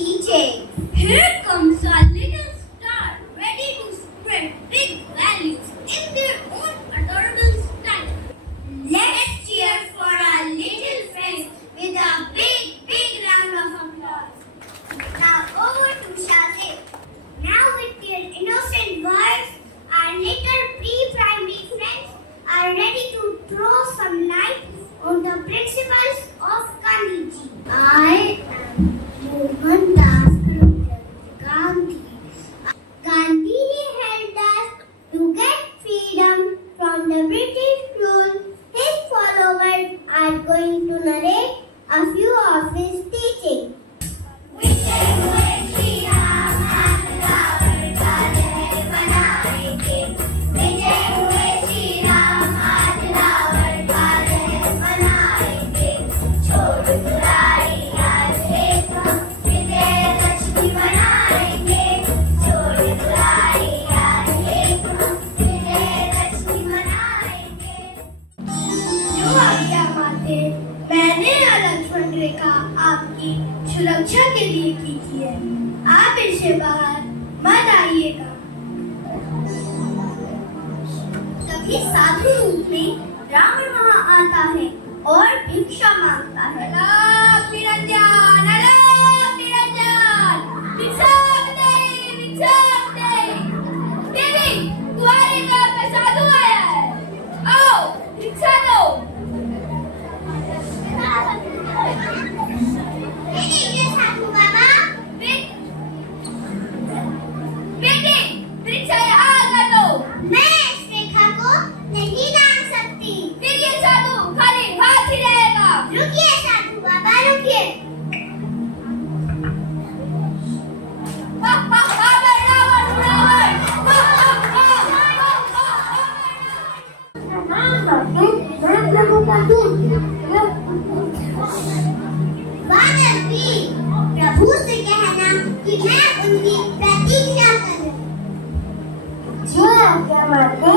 teaching. Here comes our little star, ready to spread big values in their own adorable style. Let's cheer for our little friends with a big, big round of applause. Now over to Shazib. Now with their innocent words, our little pre-primary friends are ready to throw some light on the principles of Gandhi Ji. I am Gandhi. Gandhi helped us to get freedom from the British rule. His followers are going to narrate a few of his teachings. मैंने आरक्षण रेखा आपकी सुरक्षा के लिए खींची है, आप इससे बाहर मत आइएगा। तभी साधु रूप में रावण वहाँ आता है और भिक्षा मांगता है। अलग निरंजन, भिक्षा दे। देवी, तुम्हारे घर पे साधु आया है, आओ भिक्षा दो। प्रभु से कहना कि मैं उनकी प्रतीक्षा करूं। जो आज्ञा मानते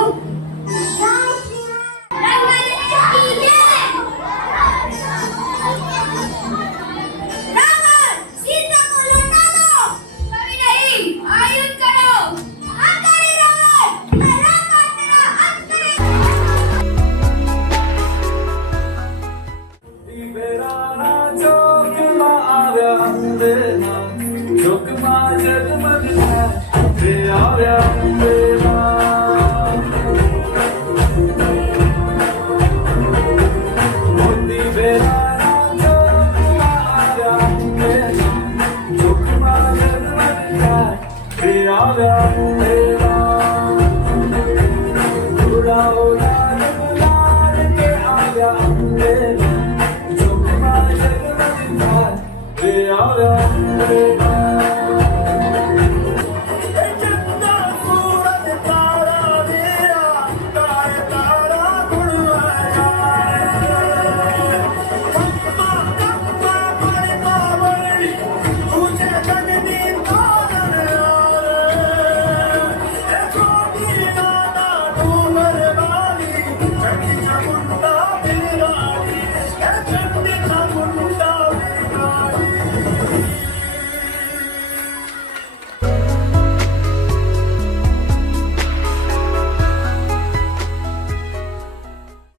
Yeah.